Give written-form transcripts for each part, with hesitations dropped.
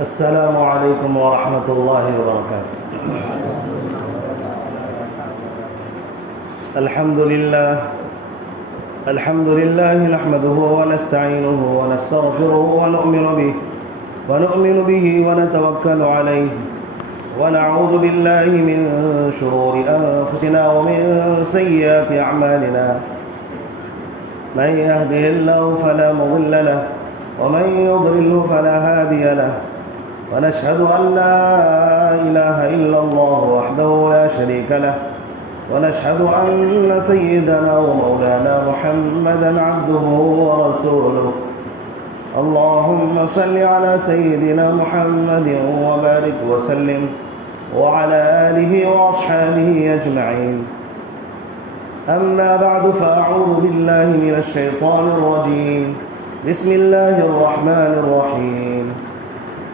السلام علیکم ورحمۃ اللہ وبرکاتہ۔ الحمد للہ نحمده ونستعینه ونستغفره ونؤمن به ونتوکل علیہ ونعوذ باللہ من شرور انفسنا ومن سیئات اعمالنا، من يهده الله فلا مضل له ومن يضلل فلا هادي له، ونشهد أن لا إله إلا الله وحده لا شريك له، ونشهد أن سيدنا ومولانا محمدا عبده ورسوله. اللهم صل على سيدنا محمد وبارك وسلم وعلى آله وأصحابه أجمعين. أما بعد فأعوذ بالله من الشيطان الرجيم. بسم الله الرحمن الرحيم.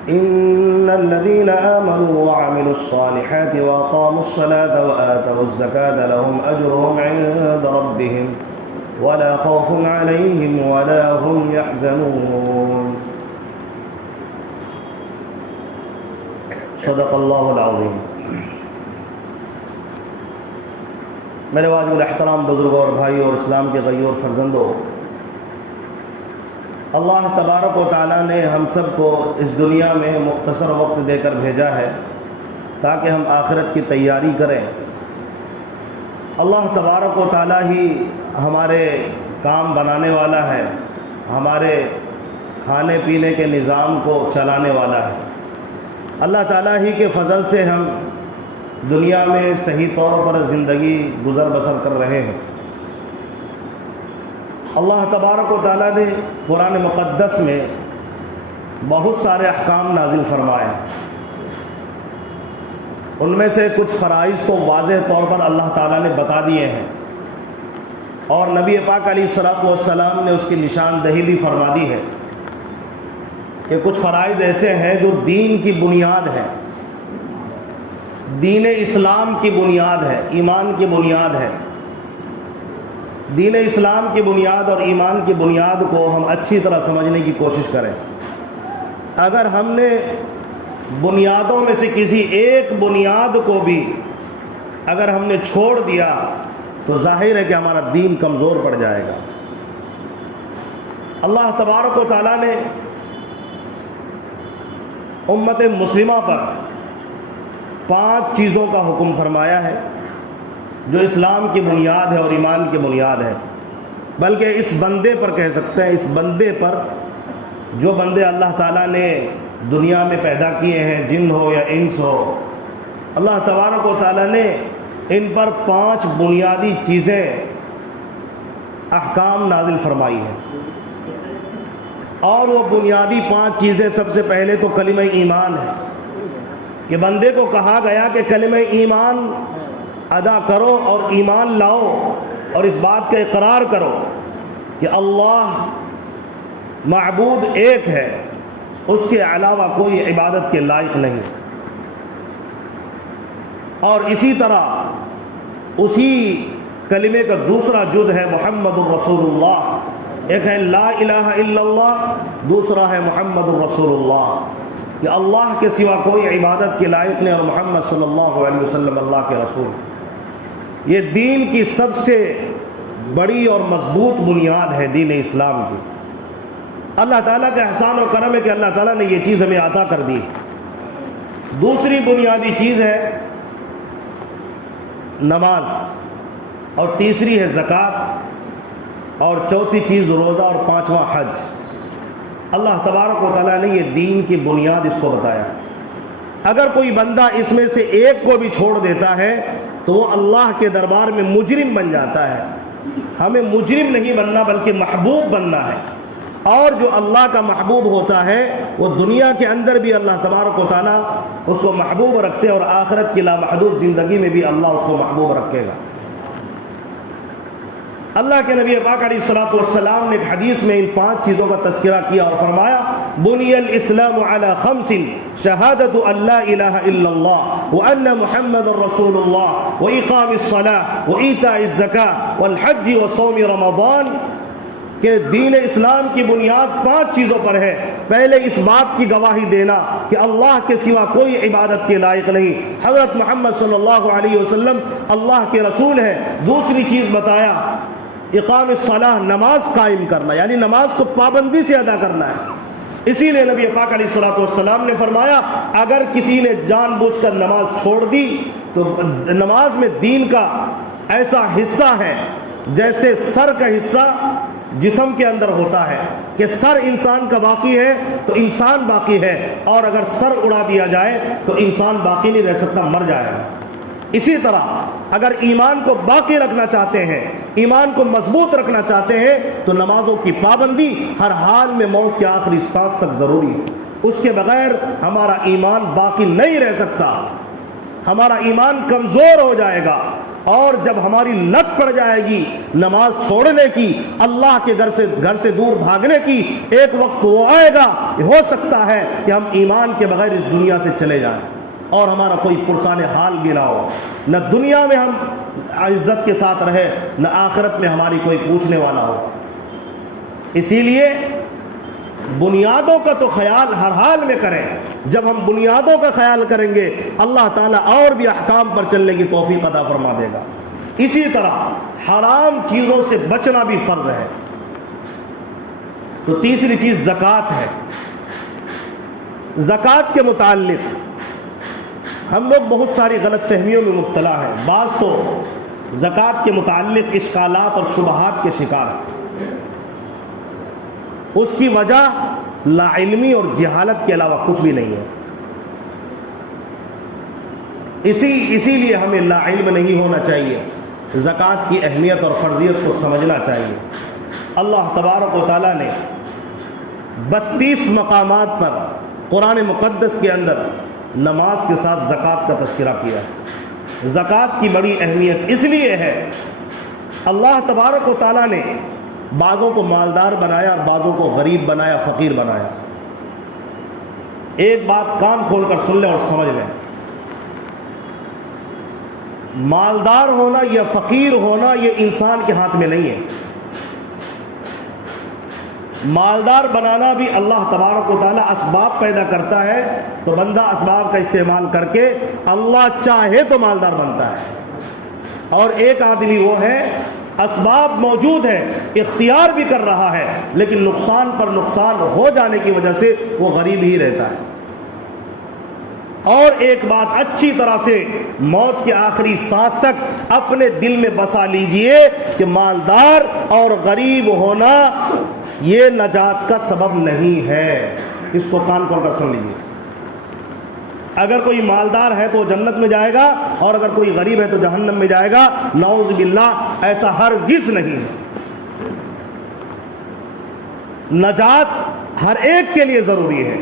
إن الذين آمنوا وعملوا الصالحات وأقاموا الصلاة وآتوا الزكاة لهم أجرهم عند ربهم ولا خوف عليهم ولا هم يحزنون. صدق الله العظيم. میرے واجب الاحترام بزرگوں اور بھائیوں اور اسلام کے غیور فرزندوں، اللہ تبارک و تعالیٰ نے ہم سب کو اس دنیا میں مختصر وقت دے کر بھیجا ہے تاکہ ہم آخرت کی تیاری کریں۔ اللہ تبارک و تعالیٰ ہی ہمارے کام بنانے والا ہے، ہمارے کھانے پینے کے نظام کو چلانے والا ہے۔ اللہ تعالیٰ ہی کے فضل سے ہم دنیا میں صحیح طور پر زندگی گزر بسر کر رہے ہیں۔ اللہ تبارک و تعالیٰ نے قرآن مقدس میں بہت سارے احکام نازل فرمائے، ان میں سے کچھ فرائض تو واضح طور پر اللہ تعالیٰ نے بتا دیے ہیں، اور نبی پاک علیہ الصلوۃ والسلام نے اس کی نشاندہی بھی فرما دی ہے کہ کچھ فرائض ایسے ہیں جو دین کی بنیاد ہے، دین اسلام کی بنیاد ہے، ایمان کی بنیاد ہے۔ دین اسلام کی بنیاد اور ایمان کی بنیاد کو ہم اچھی طرح سمجھنے کی کوشش کریں۔ اگر ہم نے بنیادوں میں سے کسی ایک بنیاد کو بھی اگر ہم نے چھوڑ دیا تو ظاہر ہے کہ ہمارا دین کمزور پڑ جائے گا۔ اللہ تبارک و تعالیٰ نے امت مسلمہ پر 5 چیزوں کا حکم فرمایا ہے جو اسلام کی بنیاد ہے اور ایمان کی بنیاد ہے، بلکہ اس بندے پر کہہ سکتے ہیں، اس بندے پر، جو بندے اللہ تعالیٰ نے دنیا میں پیدا کیے ہیں، جن ہو یا انس ہو، اللہ تبارک و تعالیٰ نے ان پر 5 بنیادی چیزیں احکام نازل فرمائی ہیں، اور وہ بنیادی 5 چیزیں سب سے پہلے تو کلمہ ایمان ہے کہ بندے کو کہا گیا کہ کلمہ ایمان ادا کرو اور ایمان لاؤ اور اس بات کا اقرار کرو کہ اللہ معبود ایک ہے، اس کے علاوہ کوئی عبادت کے لائق نہیں۔ اور اسی طرح اسی کلمے کا دوسرا جز ہے محمد الرسول اللہ، ایک ہے لا الہ الا اللہ، دوسرا ہے محمد الرسول اللہ، کہ اللہ کے سوا کوئی عبادت کے لائق نہیں اور محمد صلی اللہ علیہ وسلم اللہ کے رسول۔ یہ دین کی سب سے بڑی اور مضبوط بنیاد ہے دین اسلام کی۔ اللہ تعالیٰ کا احسان و کرم ہے کہ اللہ تعالیٰ نے یہ چیز ہمیں عطا کر دی۔ دوسری بنیادی چیز ہے نماز، اور تیسری ہے زکوٰۃ، اور چوتھی چیز روزہ، اور 5واں حج۔ اللہ تبارک و تعالیٰ نے یہ دین کی بنیاد اس کو بتایا۔ اگر کوئی بندہ اس میں سے ایک کو بھی چھوڑ دیتا ہے تو وہ اللہ کے دربار میں مجرم بن جاتا ہے۔ ہمیں مجرم نہیں بننا بلکہ محبوب بننا ہے، اور جو اللہ کا محبوب ہوتا ہے وہ دنیا کے اندر بھی اللہ تبارک و تعالیٰ اس کو محبوب رکھتے ہیں، اور آخرت کی لامحدود زندگی میں بھی اللہ اس کو محبوب رکھے گا۔ اللہ کے نبی پاک علیہ الصلوۃ والسلام نے ایک حدیث میں ان 5 چیزوں کا تذکرہ کیا اور فرمایا بنی الاسلام علی 5 شہادت ان لا الہ الا اللہ وان محمد رسول اللہ واقام الصلاۃ وایتاء الزکاۃ والحج وصوم رمضان کہ دین اسلام کی بنیاد 5 چیزوں پر ہے۔ پہلے اس بات کی گواہی دینا کہ اللہ کے سوا کوئی عبادت کے لائق نہیں، حضرت محمد صلی اللہ علیہ وسلم اللہ کے رسول ہیں۔ دوسری چیز بتایا اقام الصلاح، نماز قائم کرنا، یعنی نماز کو پابندی سے ادا کرنا ہے۔ اسی لیے نبی پاک علیہ الصلوۃ والسلام نے فرمایا اگر کسی نے جان بوجھ کر نماز چھوڑ دی تو نماز میں دین کا ایسا حصہ ہے جیسے سر کا حصہ جسم کے اندر ہوتا ہے کہ سر انسان کا باقی ہے تو انسان باقی ہے، اور اگر سر اڑا دیا جائے تو انسان باقی نہیں رہ سکتا، مر جائے گا۔ اسی طرح اگر ایمان کو باقی رکھنا چاہتے ہیں، ایمان کو مضبوط رکھنا چاہتے ہیں تو نمازوں کی پابندی ہر حال میں موت کے آخری سانس تک ضروری ہے۔ اس کے بغیر ہمارا ایمان باقی نہیں رہ سکتا، ہمارا ایمان کمزور ہو جائے گا، اور جب ہماری لت پڑ جائے گی نماز چھوڑنے کی، اللہ کے گھر سے دور بھاگنے کی، ایک وقت وہ آئے گا ہو سکتا ہے کہ ہم ایمان کے بغیر اس دنیا سے چلے جائیں اور ہمارا کوئی پرسان حال بھی نہ ہو، نہ دنیا میں ہم عزت کے ساتھ رہے، نہ آخرت میں ہماری کوئی پوچھنے والا ہوگا۔ اسی لیے بنیادوں کا تو خیال ہر حال میں کریں۔ جب ہم بنیادوں کا خیال کریں گے اللہ تعالیٰ اور بھی احکام پر چلنے کی توفیق عطا فرما دے گا۔ اسی طرح حرام چیزوں سے بچنا بھی فرض ہے۔ تو تیسری چیز زکوٰۃ ہے۔ زکوٰۃ کے متعلق ہم لوگ بہت ساری غلط فہمیوں میں مبتلا ہیں، بعض تو زکوٰۃ کے متعلق اشکالات اور شبہات کے شکار ہیں۔ اس کی وجہ لا علمی اور جہالت کے علاوہ کچھ بھی نہیں ہے۔ اسی لیے ہمیں لا علم نہیں ہونا چاہیے، زکوٰۃ کی اہمیت اور فرضیت کو سمجھنا چاہیے۔ اللہ تبارک و تعالیٰ نے 32 مقامات پر قرآن مقدس کے اندر نماز کے ساتھ زکوٰۃ کا تذکرہ کیا ہے۔ زکوٰۃ کی بڑی اہمیت اس لیے ہے، اللہ تبارک و تعالیٰ نے بعضوں کو مالدار بنایا اور بعضوں کو غریب بنایا، فقیر بنایا۔ ایک بات کان کھول کر سن لیں اور سمجھ لیں، مالدار ہونا یا فقیر ہونا یہ انسان کے ہاتھ میں نہیں ہے۔ مالدار بنانا بھی اللہ تبارک و تعالیٰ اسباب پیدا کرتا ہے، تو بندہ اسباب کا استعمال کر کے اللہ چاہے تو مالدار بنتا ہے۔ اور ایک آدمی وہ ہے اسباب موجود ہے، اختیار بھی کر رہا ہے، لیکن نقصان پر نقصان ہو جانے کی وجہ سے وہ غریب ہی رہتا ہے۔ اور ایک بات اچھی طرح سے موت کے آخری سانس تک اپنے دل میں بسا لیجئے کہ مالدار اور غریب ہونا یہ نجات کا سبب نہیں ہے۔ اس کو کان کھول کر سن لیجیے۔ اگر کوئی مالدار ہے تو جنت میں جائے گا، اور اگر کوئی غریب ہے تو جہنم میں جائے گا، نعوذ باللہ، ایسا ہرگز نہیں ہے۔ نجات ہر ایک کے لیے ضروری ہے،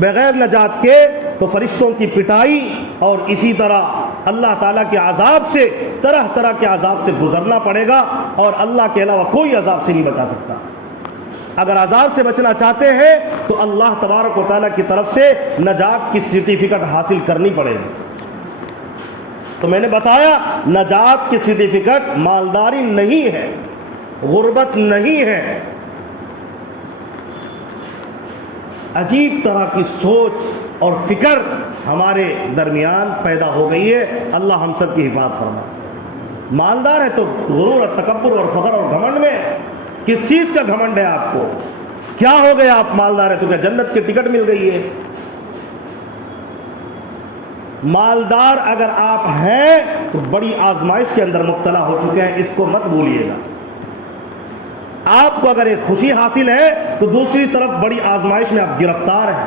بغیر نجات کے تو فرشتوں کی پٹائی اور اسی طرح اللہ تعالیٰ کے عذاب سے، طرح طرح کے عذاب سے گزرنا پڑے گا، اور اللہ کے علاوہ کوئی عذاب سے نہیں بچا سکتا۔ اگر عذاب سے بچنا چاہتے ہیں تو اللہ تبارک و تعالیٰ کی طرف سے نجات کی سرٹیفکیٹ حاصل کرنی پڑے گی۔ تو میں نے بتایا نجات کی سرٹیفکیٹ مالداری نہیں ہے، غربت نہیں ہے۔ عجیب طرح کی سوچ اور فکر ہمارے درمیان پیدا ہو گئی ہے، اللہ ہم سب کی حفاظت فرمائے۔ مالدار ہے تو غرور اور تکبر اور فخر اور گھمنڈ میں، کس چیز کا گھمنڈ ہے آپ کو؟ کیا ہو گیا آپ مالدار ہے تو کیا جنت کی ٹکٹ مل گئی ہے؟ مالدار اگر آپ ہیں تو بڑی آزمائش کے اندر مبتلا ہو چکے ہیں، اس کو مت بھولیے گا۔ آپ کو اگر ایک خوشی حاصل ہے تو دوسری طرف بڑی آزمائش میں آپ گرفتار ہیں۔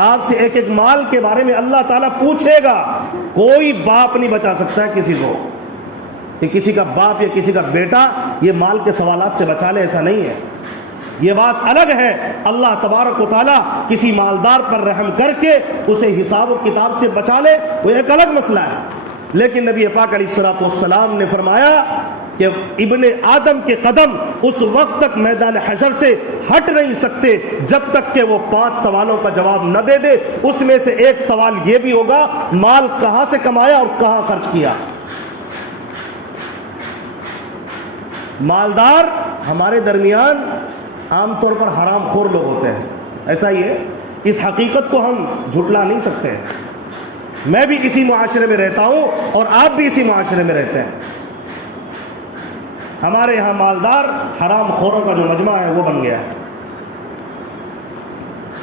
آپ سے ایک ایک مال کے بارے میں اللہ تعالیٰ پوچھے گا۔ کوئی باپ نہیں بچا سکتا ہے کسی کو کہ کسی کا باپ یا کسی کا بیٹا یہ مال کے سوالات سے بچا لے، ایسا نہیں ہے۔ یہ بات الگ ہے، اللہ تبارک و تعالیٰ کسی مالدار پر رحم کر کے اسے حساب و کتاب سے بچا لے، وہ ایک الگ مسئلہ ہے۔ لیکن نبی پاک علیہ الصلوۃ والسلام نے فرمایا کہ ابن آدم کے قدم اس وقت تک میدان حشر سے ہٹ نہیں سکتے جب تک کہ وہ 5 سوالوں کا جواب نہ دے دے۔ اس میں سے ایک سوال یہ بھی ہوگا، مال کہاں سے کمایا اور کہاں خرچ کیا۔ مالدار ہمارے درمیان عام طور پر حرام خور لوگ ہوتے ہیں، ایسا ہی ہے، اس حقیقت کو ہم جھٹلا نہیں سکتے ہیں۔ میں بھی اسی معاشرے میں رہتا ہوں اور آپ بھی اسی معاشرے میں رہتے ہیں۔ ہمارے یہاں مالدار حرام خوروں کا جو مجمع ہے وہ بن گیا ہے،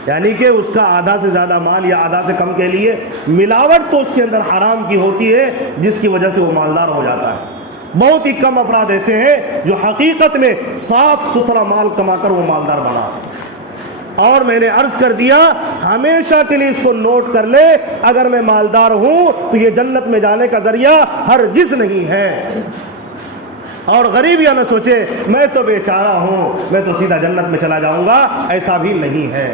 یعنی کہ اس کا آدھا سے زیادہ مال یا آدھا سے کم کے لیے ملاوٹ تو اس کے اندر حرام کی ہوتی ہے، جس کی وجہ سے وہ مالدار ہو جاتا ہے۔ بہت ہی کم افراد ایسے ہیں جو حقیقت میں صاف ستھرا مال کما کر وہ مالدار بنا۔ اور میں نے عرض کر دیا، ہمیشہ کے لیے اس کو نوٹ کر لے، اگر میں مالدار ہوں تو یہ جنت میں جانے کا ذریعہ ہرگز نہیں ہے۔ اور غریب یا نہ سوچے میں تو بیچارہ ہوں، میں تو سیدھا جنت میں چلا جاؤں گا، ایسا بھی نہیں ہے۔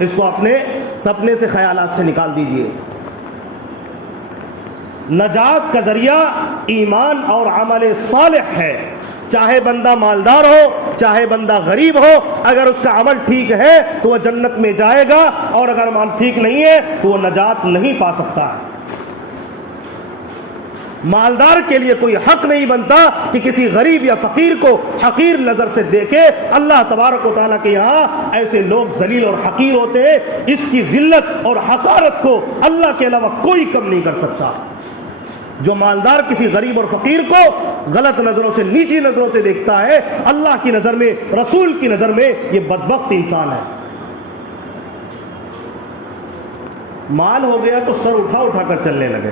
اس کو اپنے سپنے سے، خیالات سے نکال دیجئے۔ نجات کا ذریعہ ایمان اور عمل صالح ہے، چاہے بندہ مالدار ہو چاہے بندہ غریب ہو، اگر اس کا عمل ٹھیک ہے تو وہ جنت میں جائے گا، اور اگر عمل ٹھیک نہیں ہے تو وہ نجات نہیں پا سکتا ہے۔ مالدار کے لیے کوئی حق نہیں بنتا کہ کسی غریب یا فقیر کو حقیر نظر سے دیکھے۔ اللہ تبارک و تعالیٰ کے یہاں ایسے لوگ ذلیل اور حقیر ہوتے ہیں، اس کی ذلت اور حقارت کو اللہ کے علاوہ کوئی کم نہیں کر سکتا۔ جو مالدار کسی غریب اور فقیر کو غلط نظروں سے، نیچی نظروں سے دیکھتا ہے، اللہ کی نظر میں، رسول کی نظر میں یہ بدبخت انسان ہے۔ مال ہو گیا تو سر اٹھا اٹھا کر چلنے لگے،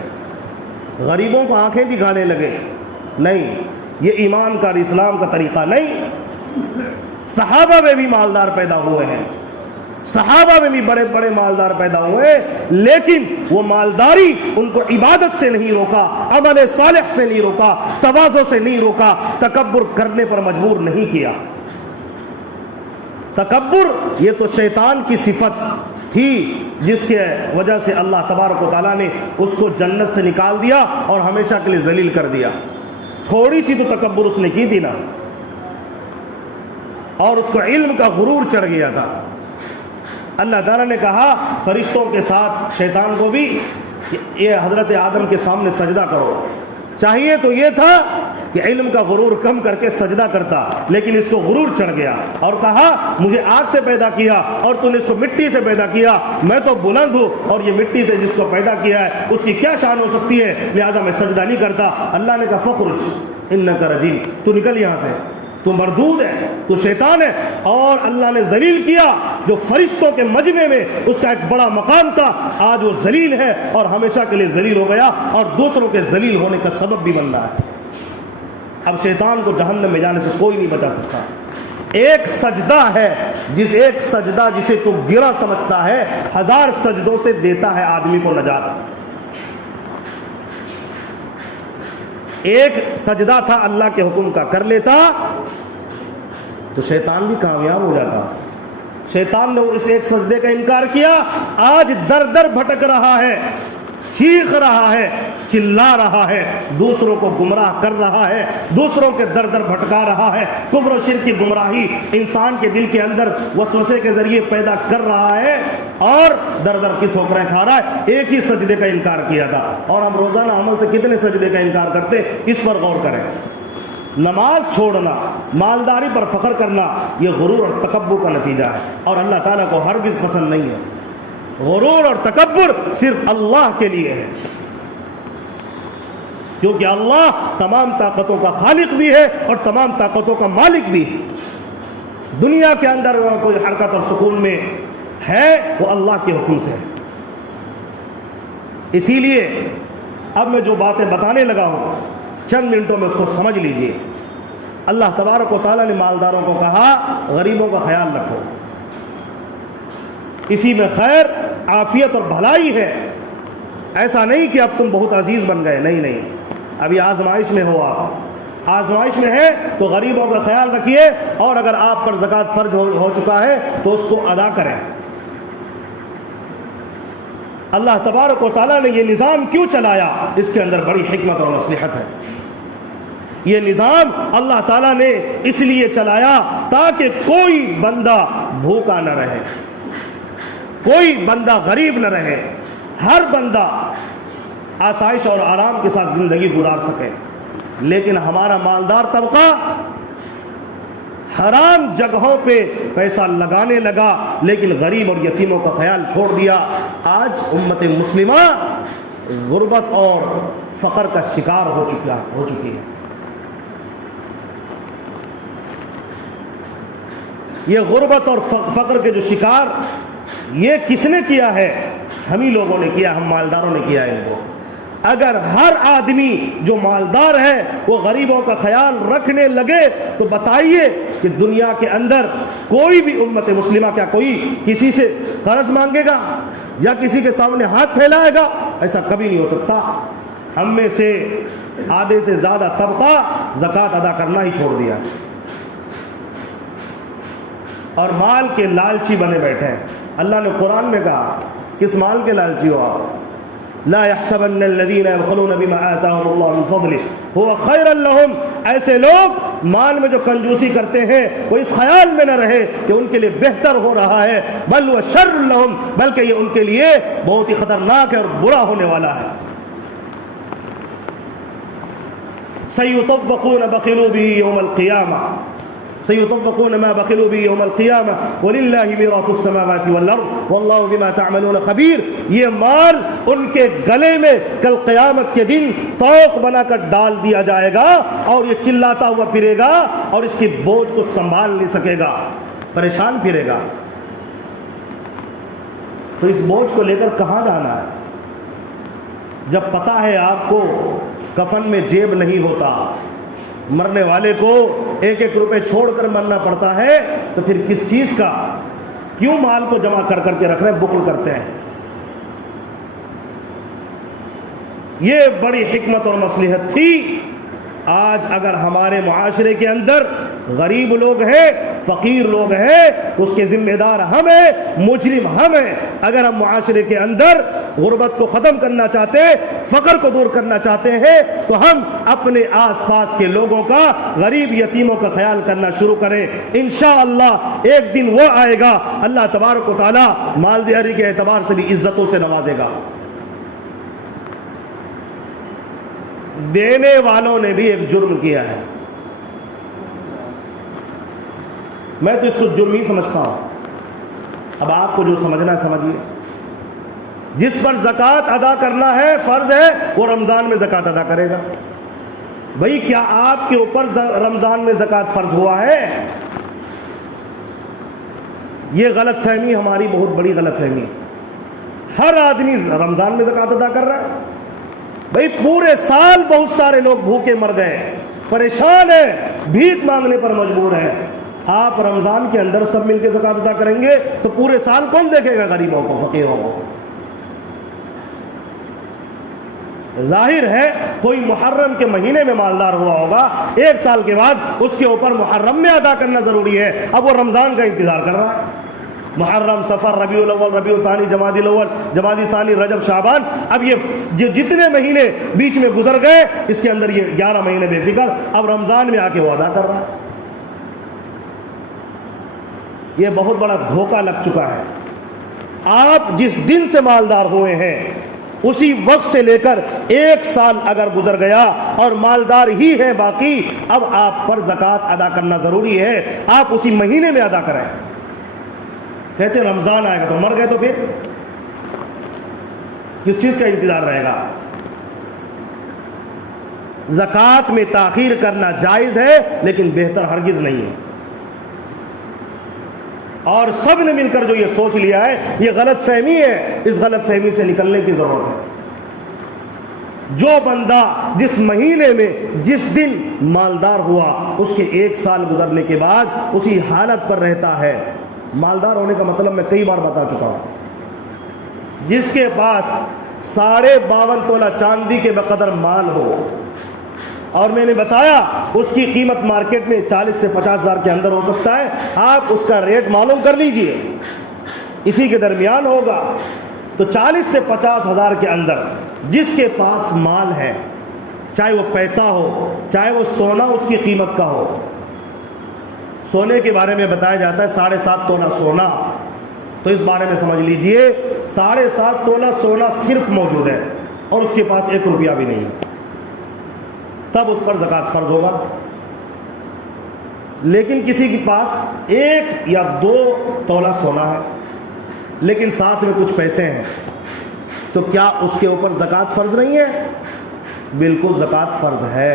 غریبوں کو آنکھیں دکھانے لگے، نہیں، یہ ایمان کا اور اسلام کا طریقہ نہیں۔ صحابہ میں بھی مالدار پیدا ہوئے ہیں، صحابہ میں بھی بڑے بڑے مالدار پیدا ہوئے، لیکن وہ مالداری ان کو عبادت سے نہیں روکا، عمل صالح سے نہیں روکا، تواضع سے نہیں روکا، تکبر کرنے پر مجبور نہیں کیا۔ تکبر یہ تو شیطان کی صفت تھی، جس کے وجہ سے اللہ تبارک و تعالیٰ نے اس کو جنت سے نکال دیا اور ہمیشہ کے لیے ذلیل کر دیا۔ تھوڑی سی تو تکبر اس نے کی تھی نا، اور اس کو علم کا غرور چڑھ گیا تھا۔ اللہ تعالیٰ نے کہا فرشتوں کے ساتھ شیطان کو بھی، یہ حضرت آدم کے سامنے سجدہ کرو، چاہیے تو یہ تھا کہ علم کا غرور کم کر کے سجدہ کرتا، لیکن اس کو غرور چڑھ گیا اور کہا مجھے آگ سے پیدا کیا اور تو نے اس کو مٹی سے پیدا کیا، میں تو بلند ہوں اور یہ مٹی سے جس کو پیدا کیا ہے اس کی کیا شان ہو سکتی ہے، لہذا میں سجدہ نہیں کرتا۔ اللہ نے کہا فخرج انک رجیم، تو نکل یہاں سے، تو مردود ہے، تو شیطان ہے۔ اور اللہ نے ذلیل کیا، جو فرشتوں کے مجمع میں اس کا ایک بڑا مقام تھا، آج وہ ذلیل ہے اور ہمیشہ کے لیے ذلیل ہو گیا، اور دوسروں کے ذلیل ہونے کا سبب بھی بن رہا ہے۔ اب شیطان کو جہنم میں جانے سے کوئی نہیں بچا سکتا۔ ایک سجدہ ہے، ایک سجدہ جسے تو گرا سمجھتا ہے، 1000 سجدوں سے دیتا ہے آدمی کو نجات۔ ایک سجدہ تھا اللہ کے حکم کا، کر لیتا تو شیطان بھی کامیاب ہو جاتا۔ شیطان نے اس ایک سجدے کا انکار کیا، آج در در بھٹک رہا ہے، چیخ رہا ہے، چلا رہا ہے، دوسروں کو گمراہ کر رہا ہے، دوسروں کے در در بھٹکا رہا ہے، کفر و شرک کی گمراہی انسان کے دل کے اندر وسوسے کے ذریعے پیدا کر رہا ہے، اور در در کی ٹھوکریں کھا رہا ہے۔ ایک ہی سجدے کا انکار کیا تھا، اور ہم روزانہ عمل سے کتنے سجدے کا انکار کرتے، اس پر غور کریں۔ نماز چھوڑنا، مالداری پر فخر کرنا، یہ غرور اور تکبر کا نتیجہ ہے، اور اللہ تعالیٰ کو ہرگز پسند نہیں ہے۔ غرور اور تکبر صرف اللہ کے لیے ہے، کیونکہ اللہ تمام طاقتوں کا خالق بھی ہے اور تمام طاقتوں کا مالک بھی ہے۔ دنیا کے اندر کوئی حرکت اور سکون میں ہے وہ اللہ کے حکم سے ہے۔ اسی لیے اب میں جو باتیں بتانے لگا ہوں چند منٹوں میں اس کو سمجھ لیجئے۔ اللہ تبارک و تعالیٰ نے مالداروں کو کہا غریبوں کا خیال رکھو، اسی میں خیر، عافیت اور بھلائی ہے۔ ایسا نہیں کہ اب تم بہت عزیز بن گئے، نہیں نہیں، ابھی آزمائش میں ہو، آپ آزمائش میں ہے تو غریبوں کا خیال رکھیے، اور اگر آپ پر زکوٰۃ فرض ہو چکا ہے تو اس کو ادا کریں۔ اللہ تبارک و تعالیٰ نے یہ نظام کیوں چلایا، اس کے اندر بڑی حکمت اور مصلحت ہے۔ یہ نظام اللہ تعالیٰ نے اس لیے چلایا تاکہ کوئی بندہ بھوکا نہ رہے، کوئی بندہ غریب نہ رہے، ہر بندہ آسائش اور آرام کے ساتھ زندگی گزار سکے۔ لیکن ہمارا مالدار طبقہ حرام جگہوں پہ پیسہ لگانے لگا، لیکن غریب اور یتیموں کا خیال چھوڑ دیا۔ آج امت مسلمہ غربت اور فقر کا شکار ہو چکی ہے۔ یہ غربت اور فقر کے جو شکار، یہ کس نے کیا ہے؟ ہم ہی لوگوں نے کیا، ہم مالداروں نے کیا ہے ان کو۔ اگر ہر آدمی جو مالدار ہے وہ غریبوں کا خیال رکھنے لگے تو بتائیے کہ دنیا کے اندر کوئی بھی امت مسلمہ، کیا کوئی کسی سے قرض مانگے گا یا کسی کے سامنے ہاتھ پھیلائے گا؟ ایسا کبھی نہیں ہو سکتا۔ ہم میں سے آدھے سے زیادہ طبقہ زکوٰۃ ادا کرنا ہی چھوڑ دیا اور مال کے لالچی بنے بیٹھے ہیں۔ اللہ نے قرآن میں کہا، کس مال کے لالچی ہو آپ؟ لا يحسبن الذين يبخلون بما آتاهم الله من فضله هو خيرا لهم۔ ایسے لوگ مال میں جو کنجوسی کرتے ہیں وہ اس خیال میں نہ رہے کہ ان کے لیے بہتر ہو رہا ہے، بل هو شر لهم، بلکہ یہ ان کے لیے بہت ہی خطرناک ہے اور برا ہونے والا ہے۔ سيطوقون بخلوا به يوم القيامة، سيطوقون ما بخلوا به يوم القيامة ولله ميراث السماوات والأرض والله بما تعملون خبير۔ یہ مال ان کے گلے میں کل قیامت کے دن طوق بنا کر ڈال دیا جائے گا اور یہ چلاتا ہوا پھرے گا اور اس کی بوجھ کو سنبھال نہیں سکے گا، پریشان پھرے گا۔ تو اس بوجھ کو لے کر کہاں جانا ہے؟ جب پتہ ہے آپ کو کفن میں جیب نہیں ہوتا، مرنے والے کو ایک ایک روپے چھوڑ کر مرنا پڑتا ہے، تو پھر کس چیز کا؟ کیوں مال کو جمع کر کر کے رکھ رہے ہیں، بخل کرتے ہیں؟ یہ بڑی حکمت اور مصلحت تھی۔ آج اگر ہمارے معاشرے کے اندر غریب لوگ ہیں، فقیر لوگ ہیں، اس کے ذمہ دار ہم ہیں، مجرم ہم ہیں۔ اگر ہم معاشرے کے اندر غربت کو ختم کرنا چاہتے ہیں، فقر کو دور کرنا چاہتے ہیں، تو ہم اپنے آس پاس کے لوگوں کا، غریب یتیموں کا خیال کرنا شروع کریں۔ انشاءاللہ ایک دن وہ آئے گا، اللہ تبارک و تعالی مالداری کے اعتبار سے بھی عزتوں سے نوازے گا۔ دینے والوں نے بھی ایک جرم کیا ہے، میں تو اس کو جرم ہی سمجھتا ہوں۔ اب آپ کو جو سمجھنا ہے سمجھیے۔ جس پر زکوٰۃ ادا کرنا ہے، فرض ہے، وہ رمضان میں زکوٰۃ ادا کرے گا۔ بھئی کیا آپ کے اوپر رمضان میں زکوٰۃ فرض ہوا ہے؟ یہ غلط فہمی ہماری بہت بڑی غلط فہمی۔ ہر آدمی رمضان میں زکوٰۃ ادا کر رہا ہے۔ بھئی پورے سال بہت سارے لوگ بھوکے مر گئے، پریشان ہیں، بھیک مانگنے پر مجبور ہیں۔ آپ رمضان کے اندر سب مل کے زکوٰۃ ادا کریں گے تو پورے سال کون دیکھے گا غریبوں کو، فقیروں کو؟ ظاہر ہے کوئی محرم کے مہینے میں مالدار ہوا ہوگا، ایک سال کے بعد اس کے اوپر محرم میں ادا کرنا ضروری ہے، اب وہ رمضان کا انتظار کر رہا ہے۔ محرم، صفر، ربیع الاول، ربیع الثانی، جمادی الاول، جمادی الثانی، رجب، شعبان، اب یہ جتنے مہینے بیچ میں گزر گئے، اس کے اندر یہ 11 مہینے بے فکر، اب رمضان میں آ کے وہ ادا کر رہا ہے۔ یہ بہت بڑا دھوکہ لگ چکا ہے۔ آپ جس دن سے مالدار ہوئے ہیں اسی وقت سے لے کر ایک سال اگر گزر گیا اور مالدار ہی ہے باقی، اب آپ پر زکوٰۃ ادا کرنا ضروری ہے، آپ اسی مہینے میں ادا کریں۔ کہتے رمضان آئے گا تو مر گئے تو پھر کس چیز کا انتظار رہے گا؟ زکوٰۃ میں تاخیر کرنا جائز ہے لیکن بہتر ہرگز نہیں ہے۔ اور سب نے مل کر جو یہ سوچ لیا ہے یہ غلط فہمی ہے، اس غلط فہمی سے نکلنے کی ضرورت ہے۔ جو بندہ جس مہینے میں جس دن مالدار ہوا اس کے ایک سال گزرنے کے بعد اسی حالت پر رہتا ہے۔ مالدار ہونے کا مطلب میں کئی بار بتا چکا ہوں، جس کے پاس 52.5 تولہ چاندی کے بقدر مال ہو، اور میں نے بتایا اس کی قیمت مارکیٹ میں 40 سے 50 ہزار کے اندر ہو سکتا ہے، آپ اس کا ریٹ معلوم کر لیجئے، اسی کے درمیان ہوگا۔ تو 40 سے 50 ہزار کے اندر جس کے پاس مال ہے، چاہے وہ پیسہ ہو چاہے وہ سونا اس کی قیمت کا ہو، سونے کے بارے میں بتایا جاتا ہے 7.5 تولہ سونا، تو اس بارے میں سمجھ لیجئے 7.5 تولہ سونا صرف موجود ہے اور اس کے پاس 1 روپیہ بھی نہیں ہے، تب اس پر زکوٰۃ فرض ہوگا۔ لیکن کسی کے پاس 1 یا 2 تولہ سونا ہے لیکن ساتھ میں کچھ پیسے ہیں، تو کیا اس کے اوپر زکوٰۃ فرض نہیں ہے؟ بالکل زکوٰۃ فرض ہے۔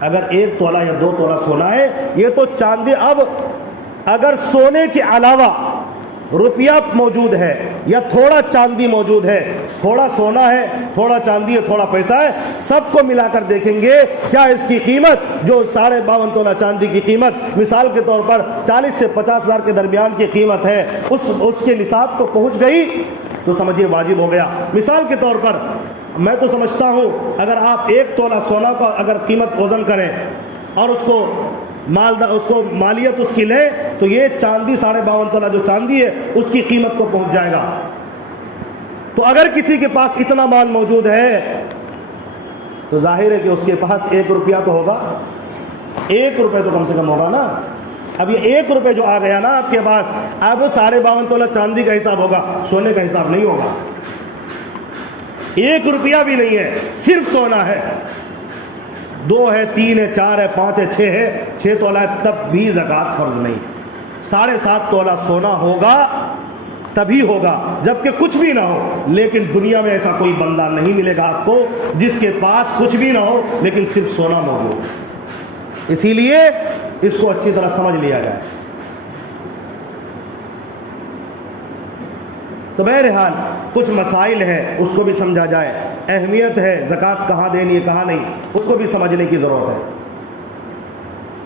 اگر 1 تولہ یا 2 تولہ سونا ہے، یہ تو چاندی، اب اگر سونے کے علاوہ روپیہ موجود ہے یا تھوڑا چاندی موجود ہے، تھوڑا سونا ہے، تھوڑا چاندی ہے، تھوڑا پیسہ ہے، سب کو ملا کر دیکھیں گے کیا اس کی قیمت جو 52.5 تولہ چاندی کی قیمت مثال کے طور پر 40 سے 50 ہزار کے درمیان کی قیمت ہے، اس کے نصاب کو پہنچ گئی تو سمجھیے واجب ہو گیا۔ مثال کے طور پر میں تو سمجھتا ہوں اگر آپ 1 تولہ سونا کا اگر قیمت وزن کریں اور اس کو مالیت اس کی لیں تو یہ چاندی 52.5 تولہ جو چاندی ہے اس کی قیمت کو پہنچ جائے گا۔ تو اگر کسی کے پاس اتنا مال موجود ہے تو ظاہر ہے کہ اس کے پاس 1 روپیہ تو ہوگا، 1 روپے تو کم سے کم ہوگا نا۔ اب یہ 1 روپے جو آ گیا نا آپ کے پاس، اب 52.5 تولہ چاندی کا حساب ہوگا، سونے کا حساب نہیں ہوگا۔ 1 روپیہ بھی نہیں ہے، صرف سونا ہے، 2 ہے، 3 ہے، 4 ہے، 5 ہے، 6 ہے، 6 تولہ ہے، تب بھی زکوٰۃ فرض نہیں۔ 7.5 تولہ سونا ہوگا تبھی ہوگا جبکہ کچھ بھی نہ ہو۔ لیکن دنیا میں ایسا کوئی بندہ نہیں ملے گا آپ کو جس کے پاس کچھ بھی نہ ہو لیکن صرف سونا موجود۔ اسی لیے اس کو اچھی طرح سمجھ لیا جائے۔ تو بہرحال کچھ مسائل ہیں، اس کو بھی سمجھا جائے، اہمیت ہے زکوٰۃ کہاں دینی ہے کہاں نہیں، اس کو بھی سمجھنے کی ضرورت ہے۔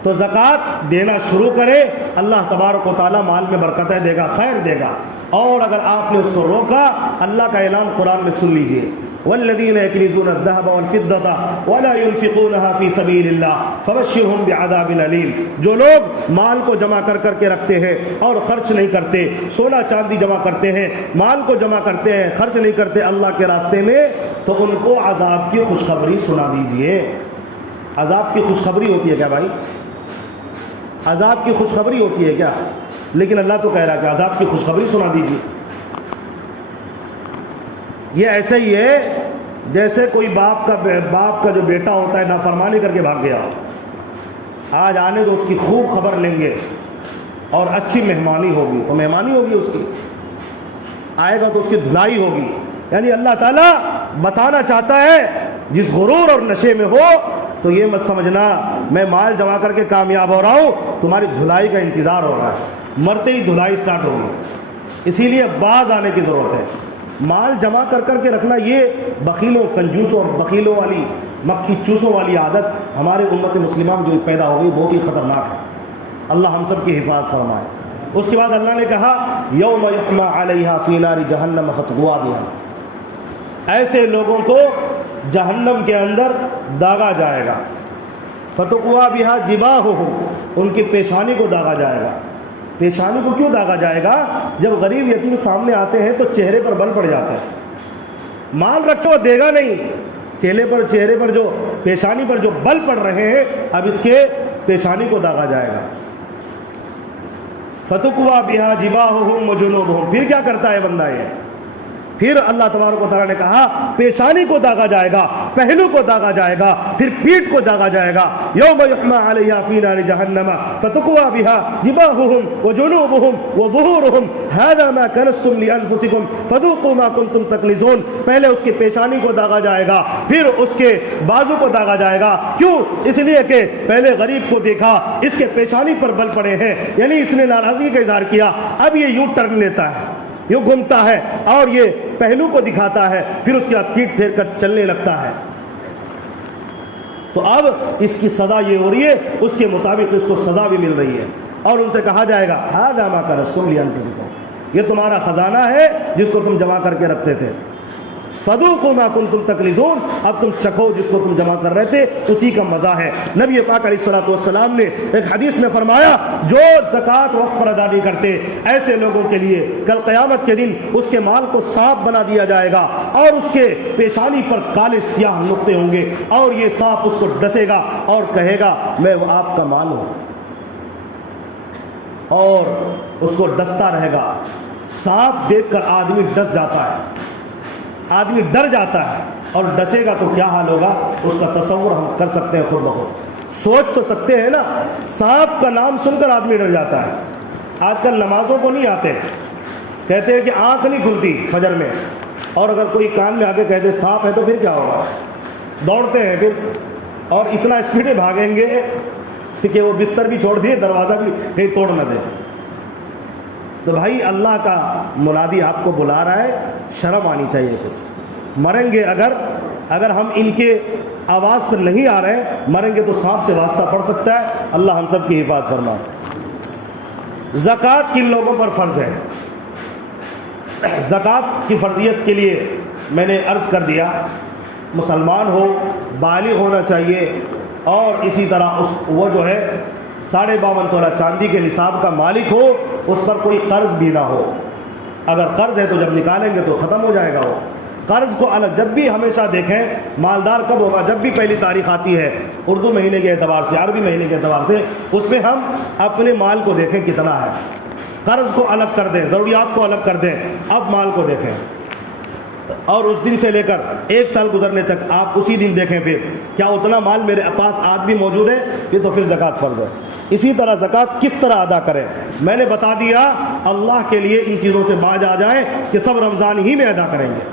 تو زکوٰۃ دینا شروع کرے، اللہ تبارک و تعالیٰ مال میں برکتیں دے گا، خیر دے گا۔ اور اگر آپ نے اس کو روکا، اللہ کا اعلان قرآن میں سن لیجئے، والذین یکنزون الذهب والفضة ولا ينفقونها في سبیل اللہ فبشرهم بعذاب علیم۔ جو لوگ مال کو جمع کر کے رکھتے ہیں اور خرچ نہیں کرتے، سونا چاندی جمع کرتے ہیں، مال کو جمع کرتے ہیں، خرچ نہیں کرتے اللہ کے راستے میں، تو ان کو عذاب کی خوشخبری سنا دیجئے۔ عذاب کی خوشخبری ہوتی ہے کیا بھائی؟ عذاب کی خوشخبری ہوتی ہے کیا؟ لیکن اللہ تو کہہ رہا ہے کہ عذاب کی خوشخبری سنا دیجیے۔ یہ ایسے ہی ہے جیسے کوئی باپ کا جو بیٹا ہوتا ہے نافرمانی کر کے بھاگ گیا، آج آنے تو اس کی خوب خبر لیں گے اور اچھی مہمانی ہوگی، تو مہمانی ہوگی اس کی، آئے گا تو اس کی دھلائی ہوگی۔ یعنی اللہ تعالیٰ بتانا چاہتا ہے جس غرور اور نشے میں ہو تو یہ مت سمجھنا میں مال جمع کر کے کامیاب ہو رہا ہوں، تمہاری دھلائی کا انتظار ہو رہا ہے، مرتے ہی دھلائی سٹارٹ ہوگی۔ اسی لیے باز آنے کی ضرورت ہے۔ مال جمع کر کے رکھنا یہ بخیلوں، کنجوسوں اور بخیلوں والی، مکھی چوسوں والی عادت ہمارے امت مسلمہ میں جو پیدا ہو گئی بہت ہی خطرناک ہے۔ اللہ ہم سب کی حفاظت فرمائے۔ اس کے بعد اللہ نے کہا یوم یحمى علیہا فی نار جہنم فتقوا بها، ایسے لوگوں کو جہنم کے اندر داغا جائے گا، فتقوا بها جباہہم، ان کی پیشانی کو داغا جائے گا۔ پیشانی کو کیوں داغا جائے گا؟ جب غریب یتیم سامنے آتے ہیں تو چہرے پر بل پڑ جاتا ہے، مال رکھو دے گا نہیں، چہرے پر جو پیشانی پر جو بل پڑ رہے ہیں، اب اس کے پیشانی کو داغا جائے گا۔ فتقوا بها جباہہم وجنوبہم، پھر کیا کرتا ہے بندہ یہ؟ پھر اللہ تبارک و تعالیٰ نے کہا پیشانی کو داغا جائے گا، پہلو کو داغا جائے گا، پھر پیٹھ کو داغا جائے گا۔ یوم یحمى علیہا فی نار جہنم فتقوا بها جباہہم وجنوبہم وظہورہم ھذا ما کنزتم لانفسکم فذوقوا ما کنتم تکنزون۔ پہلے اس کی پیشانی کو داغا جائے گا، پھر اس کے بازو کو داغا جائے گا۔ کیوں؟ اس لیے کہ پہلے غریب کو دیکھا، اس کے پیشانی پر بل پڑے ہیں، یعنی اس نے ناراضگی کا اظہار کیا، اب یہ یوں ٹرن لیتا ہے، یوں گھومتا ہے اور یہ پہلو کو دکھاتا ہے، پھر اس کے بعد پیٹ پھیر کر چلنے لگتا ہے۔ تو اب اس کی سزا یہ ہو رہی ہے، اس کے مطابق اس کو سزا بھی مل رہی ہے، اور ان سے کہا جائے گا ھذا ما کنزتم لانفسکم، یہ تمہارا خزانہ ہے جس کو تم جمع کر کے رکھتے تھے۔ فذوقوا ما کنتم تکنزون، اب تم چکھو جس کو تم جمع کر رہے تھے، اسی کا مزہ ہے۔ نبی پاک علیہ الصلوۃ والسلام نے ایک حدیث میں فرمایا جو زکوٰۃ وقت پر ادا نہیں کرتے ایسے لوگوں کے لیے کل قیامت کے دن اس کے مال کو سانپ بنا دیا جائے گا اور اس کے پیشانی پر کالے سیاہ نقطے ہوں گے، اور یہ سانپ اس کو ڈسے گا اور کہے گا میں آپ کا مال ہوں، اور اس کو ڈستا رہے گا۔ سانپ دیکھ کر آدمی ڈس جاتا ہے، آدمی ڈر جاتا ہے، اور ڈسے گا تو کیا حال ہوگا اس کا تصور ہم کر سکتے ہیں خود بخود۔ سوچ تو سکتے ہیں نا. سانپ کا نام سن کر آدمی ڈر جاتا ہے. آج کل نمازوں کو نہیں آتے, کہتے ہیں کہ آنکھ نہیں کھلتی فجر میں, اور اگر کوئی کان میں آ کے کہتے سانپ ہے تو پھر کیا ہوگا, دوڑتے ہیں پھر, اور اتنا اسپیڈ میں بھاگیں گے کہ وہ بستر بھی چھوڑ دیے, دروازہ بھی کہیں توڑ نہ دے. تو بھائی اللہ کا منادی آپ کو بلا رہا ہے, شرم آنی چاہیے کچھ. مریں گے اگر ہم ان کے آواز پر نہیں آ رہے, مریں گے تو سانپ سے واسطہ پڑ سکتا ہے. اللہ ہم سب کی حفاظت فرمائے. زکوٰۃ کن لوگوں پر فرض ہے؟ زکوٰۃ کی فرضیت کے لیے میں نے عرض کر دیا, مسلمان ہو, بالغ ہونا چاہیے, اور اسی طرح وہ جو ہے 52.5 تولہ چاندی کے نصاب کا مالک ہو, اس پر کوئی قرض بھی نہ ہو. اگر قرض ہے تو جب نکالیں گے تو ختم ہو جائے گا. وہ قرض کو الگ, جب بھی ہمیشہ دیکھیں مالدار کب ہوگا, جب بھی پہلی تاریخ آتی ہے اردو مہینے کے اعتبار سے, عربی مہینے کے اعتبار سے, اس میں ہم اپنے مال کو دیکھیں کتنا ہے. قرض کو الگ کر دیں, ضروریات کو الگ کر دیں, اب مال کو دیکھیں, اور اس دن سے لے کر 1 سال گزرنے تک آپ اسی دن دیکھیں پھر کیا اتنا مال میرے پاس آج بھی موجود ہے, یہ تو پھر زکوٰۃ فرض ہے. اسی طرح زکوٰۃ کس طرح ادا کریں, میں نے بتا دیا. اللہ کے لیے ان چیزوں سے باز آ جائیں کہ سب رمضان ہی میں ادا کریں گے.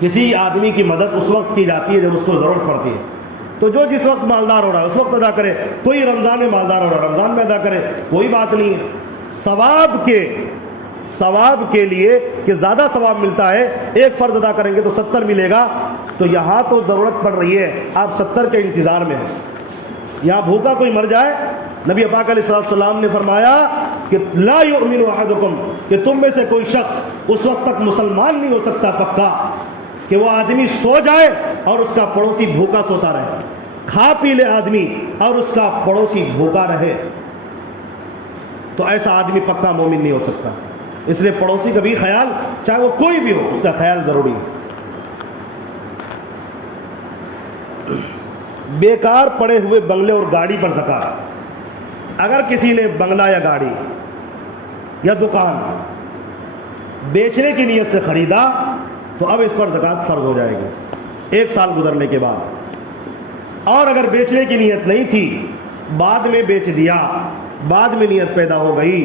کسی آدمی کی مدد اس وقت کی جاتی ہے جب اس کو ضرورت پڑتی ہے, تو جو جس وقت مالدار ہو رہا ہے اس وقت ادا کرے. کوئی رمضان میں مالدار ہو رہا ہے رمضان میں ادا کرے, کوئی بات نہیں ہے. ثواب کے لیے کہ زیادہ ثواب ملتا ہے, ایک فرض ادا کریں گے تو 70 ملے گا. تو یہاں تو ضرورت پڑ رہی ہے, آپ 70 کے انتظار میں ہیں. یہاں بھوکا کوئی مر جائے, نبی پاک علیہ السلام نے فرمایا کہ لا یؤمن احدکم, کہ تم میں سے کوئی شخص اس وقت تک مسلمان نہیں ہو سکتا پکا کہ وہ آدمی سو جائے اور اس کا پڑوسی بھوکا سوتا رہے. کھا پی لے آدمی اور اس کا پڑوسی بھوکا رہے, تو ایسا آدمی پکا مومن نہیں ہو سکتا. اس لیے پڑوسی کا بھی خیال, چاہے وہ کوئی بھی ہو, اس کا خیال ضروری ہے. بیکار پڑے ہوئے بنگلے اور گاڑی پر زکوٰۃ. اگر کسی نے بنگلہ یا گاڑی یا دکان بیچنے کی نیت سے خریدا تو اب اس پر زکوٰۃ فرض ہو جائے گی 1 سال گزرنے کے بعد. اور اگر بیچنے کی نیت نہیں تھی, بعد میں بیچ دیا, بعد میں نیت پیدا ہو گئی,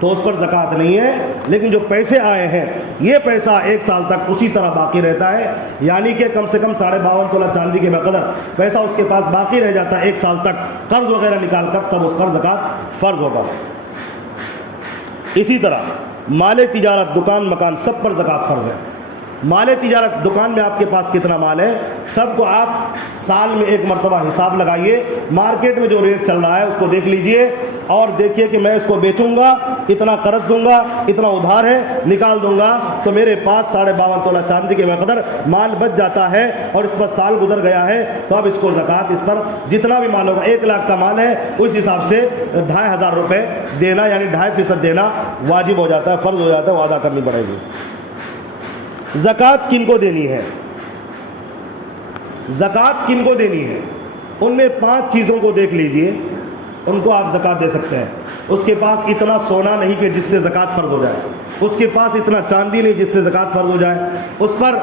تو اس پر زکوٰۃ نہیں ہے. لیکن جو پیسے آئے ہیں یہ پیسہ 1 سال تک اسی طرح باقی رہتا ہے, یعنی کہ کم سے کم 52.5 تولہ چاندی کے بقدر پیسہ اس کے پاس باقی رہ جاتا ہے 1 سال تک, قرض وغیرہ نکال کر, تب اس پر زکوٰۃ فرض ہوگا. اسی طرح مال تجارت, دکان مکان, سب پر زکوٰۃ فرض ہے. مال تجارت, دکان میں آپ کے پاس کتنا مال ہے, سب کو آپ سال میں 1 مرتبہ حساب لگائیے. مارکیٹ میں جو ریٹ چل رہا ہے اس کو دیکھ لیجئے, اور دیکھیے کہ میں اس کو بیچوں گا, اتنا قرض دوں گا, اتنا ادھار ہے, نکال دوں گا, تو میرے پاس 52.5 تولہ چاندی کے مقدر مال بچ جاتا ہے, اور اس پر سال گزر گیا ہے, تو اب اس کو زکوٰۃ, اس پر جتنا بھی مال ہوگا, 1 لاکھ کا مال ہے, اس حساب سے 2,500 روپے دینا, یعنی 2.5% دینا واجب ہو جاتا ہے, فرض ہو جاتا ہے, وہ ادا کرنی پڑے گی. زکوٰۃ کن کو دینی ہے؟ زکوٰۃ کن کو دینی ہے, ان میں 5 چیزوں کو دیکھ لیجئے, ان کو آپ زکوٰۃ دے سکتے ہیں. اس کے پاس اتنا سونا نہیں کہ جس سے زکوٰۃ فرض ہو جائے, اس کے پاس اتنا چاندی نہیں جس سے زکوٰۃ فرض ہو جائے, اس پر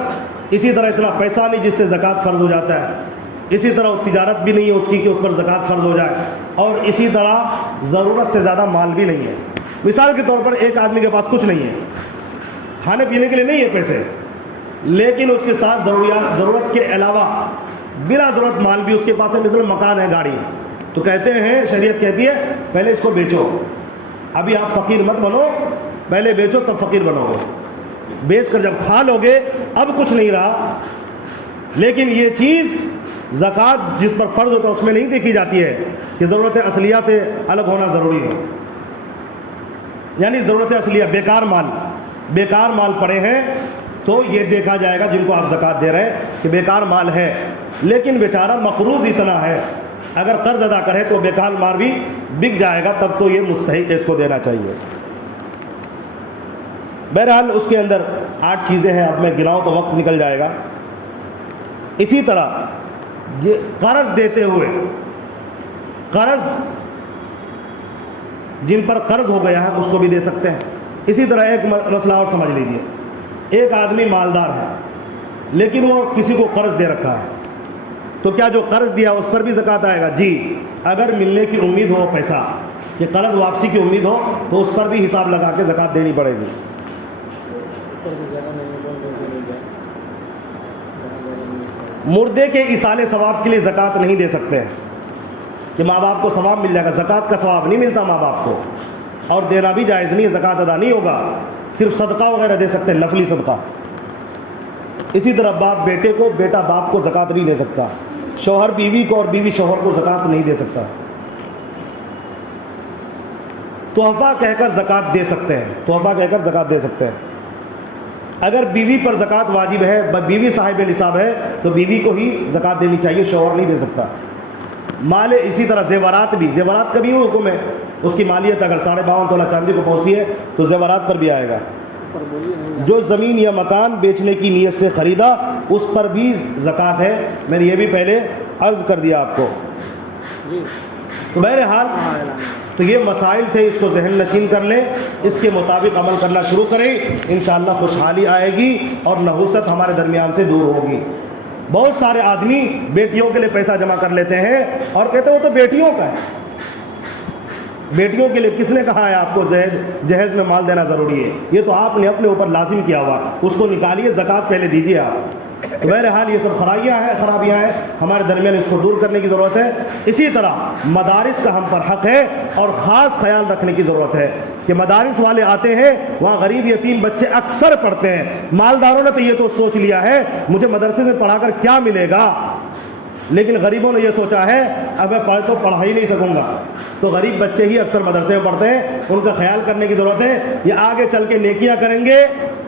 اسی طرح اتنا پیسہ نہیں جس سے زکوٰۃ فرض ہو جاتا ہے, اسی طرح تجارت بھی نہیں ہے اس کی کہ اس پر زکوٰۃ فرض ہو جائے, اور اسی طرح ضرورت سے زیادہ مال بھی نہیں ہے. مثال کے طور پر ایک آدمی کے پاس کچھ نہیں ہے, کھانے پینے کے لیے نہیں ہے پیسے, لیکن اس کے ساتھ ضرورت کے علاوہ بلا ضرورت مال بھی اس کے پاس ہے, مثلا مکان ہے, گاڑی, تو کہتے ہیں, شریعت کہتی ہے پہلے اس کو بیچو. ابھی آپ فقیر مت بنو, پہلے بیچو تب فقیر بنو گے. بیچ کر جب کھا لو گے اب کچھ نہیں رہا. لیکن یہ چیز زکوٰۃ جس پر فرض ہوتا ہے اس میں نہیں دیکھی جاتی ہے کہ ضرورت اصلیہ سے الگ ہونا ضروری ہے. یعنی ضرورت اصلیہ, بیکار مال پڑے ہیں تو یہ دیکھا جائے گا جن کو آپ زکوٰۃ دے رہے ہیں کہ بیکار مال ہے, لیکن بیچارہ مقروض اتنا ہے, اگر قرض ادا کرے تو بیکار مال بھی بک جائے گا, تب تو یہ مستحق ہے, اس کو دینا چاہیے. بہرحال اس کے اندر 8 چیزیں ہیں, اب میں گناؤں تو وقت نکل جائے گا. اسی طرح قرض دیتے ہوئے, قرض جن پر قرض ہو گیا ہے اس کو بھی دے سکتے ہیں. اسی طرح ایک مسئلہ اور سمجھ لیجئے, ایک آدمی مالدار ہے لیکن وہ کسی کو قرض دے رکھا ہے, تو کیا جو قرض دیا اس پر بھی زکوٰۃ آئے گا؟ جی، اگر ملنے کی امید ہو پیسہ، کہ قرض واپسی کی امید ہو، تو اس پر بھی حساب لگا کے زکوٰۃ دینی پڑے گی۔ مردے کے ایصال ثواب کے لیے زکوٰۃ نہیں دے سکتے ہیں کہ ماں باپ کو ثواب مل جائے گا، زکوٰۃ کا ثواب نہیں ملتا ماں باپ کو، اور دینا بھی جائز نہیں ہے، زکوٰۃ ادا نہیں ہوگا، صرف صدقہ وغیرہ دے سکتے ہیں، نفلی صدقہ۔ اسی طرح باپ بیٹے کو، بیٹا باپ کو زکوٰۃ نہیں دے سکتا، شوہر بیوی کو اور بیوی شوہر کو زکوٰۃ نہیں دے سکتا۔ تحفہ کہہ کر زکوٰۃ دے سکتے ہیں، تحفہ کہہ کر زکوٰۃ دے سکتے ہیں۔ اگر بیوی پر زکوٰۃ واجب ہے، بیوی صاحب نصاب ہے، تو بیوی کو ہی زکوٰۃ دینی چاہیے، شوہر نہیں دے سکتا۔ مال اسی طرح زیورات بھی، زیورات کا بھی حکم ہے، اس کی مالیت اگر 52.5 تولہ چاندی کو پہنچتی ہے تو زیورات پر بھی آئے گا۔ جو زمین یا مکان بیچنے کی نیت سے خریدا اس پر بھی زکوٰۃ ہے، میں نے یہ بھی پہلے عرض کر دیا آپ کو۔ تو بہرحال تو یہ مسائل تھے، اس کو ذہن نشین کر لیں، اس کے مطابق عمل کرنا شروع کریں، انشاءاللہ خوشحالی آئے گی اور نحوست ہمارے درمیان سے دور ہوگی۔ بہت سارے آدمی بیٹیوں کے لیے پیسہ جمع کر لیتے ہیں اور کہتے ہیں وہ تو بیٹیوں کا ہے۔ بیٹیوں کے لیے کس نے کہا ہے آپ کو جہیز میں مال دینا ضروری ہے؟ یہ تو آپ نے اپنے اوپر لازم کیا ہوا، اس کو نکالیے، زکوٰۃ پہلے دیجیے آپ۔ تو بہرحال یہ سب خرابیاں ہیں، ہمارے درمیان اس کو دور کرنے کی ضرورت ہے۔ اسی طرح مدارس کا ہم پر حق ہے اور خاص خیال رکھنے کی ضرورت ہے کہ مدارس والے آتے ہیں، وہاں غریب یتیم بچے اکثر پڑھتے ہیں۔ مالداروں نے تو یہ تو سوچ لیا ہے مجھے مدرسے سے پڑھا کر کیا ملے گا، لیکن غریبوں نے یہ سوچا ہے اب میں پڑھ تو پڑھا ہی نہیں سکوں گا، تو غریب بچے ہی اکثر مدرسے میں پڑھتے ہیں، ان کا خیال کرنے کی ضرورت ہے۔ یہ آگے چل کے نیکیاں کریں گے،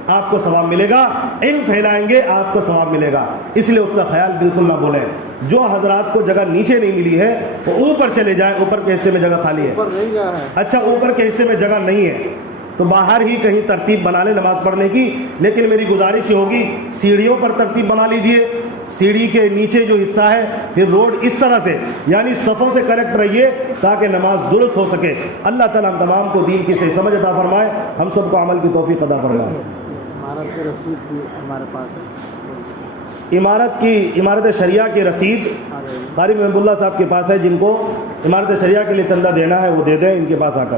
آپ کو ثواب ملے گا، علم پھیلائیں گے، آپ کو ثواب ملے گا، اس لیے اس کا خیال بالکل نہ بھولیں۔ جو حضرات کو جگہ نیچے نہیں ملی ہے وہ اوپر چلے جائیں، اوپر کے حصے میں جگہ خالی ہے۔ اچھا، اوپر کے حصے میں جگہ نہیں ہے تو باہر ہی کہیں ترتیب بنا لیں نماز پڑھنے کی، لیکن میری گزارش یہ ہوگی سیڑھیوں پر ترتیب بنا لیجئے، سیڑھی کے نیچے جو حصہ ہے پھر روڈ اس طرح سے، یعنی صفوں سے کریکٹ رہیے تاکہ نماز درست ہو سکے۔ اللہ تعالیٰ ہم تمام کو دین کی صحیح سمجھ عطا فرمائے، ہم سب کو عمل کی توفیق عطا فرمائے۔ عمارت کی رسید بھی ہمارے پاس ہے، عمارت شریعہ کی رسید قاری محب اللہ صاحب کے پاس ہے، جن کو عمارت شریعہ کے لیے چندہ دینا ہے وہ دے دیں ان کے پاس آ کر۔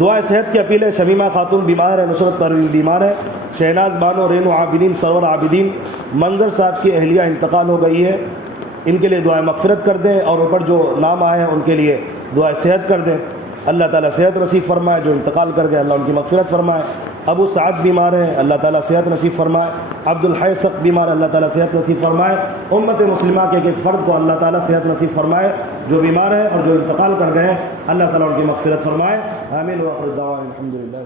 دعائے صحت کی اپیل ہے۔ شمیمہ خاتون بیمار ہے، نصرت پروین بیمار ہے، شہناز بانو، رینو عابدین، سرور عابدین، منظر صاحب کی اہلیہ انتقال ہو گئی ہے، ان کے لیے دعائے مغفرت کر دیں، اور اوپر جو نام آئے ہیں ان کے لیے دعائے صحت کر دیں، اللہ تعالیٰ صحت نصیب فرمائے۔ جو انتقال کر گئے اللہ ان کی مغفرت فرمائے۔ ابو سعد بیمار ہیں، اللہ تعالیٰ صحت نصیب فرمائے۔ عبد الحی سخت بیمار ہے، اللہ تعالیٰ صحت نصیب فرمائے۔ امت مسلمہ کے ایک فرد کو اللہ تعالیٰ صحت نصیب فرمائے، جو بیمار ہے اور جو انتقال کر گئے ہیں اللہ تعالیٰ ان کی مغفرت فرمائے۔ آمین۔ وآخر الدعوانا الحمدللہ۔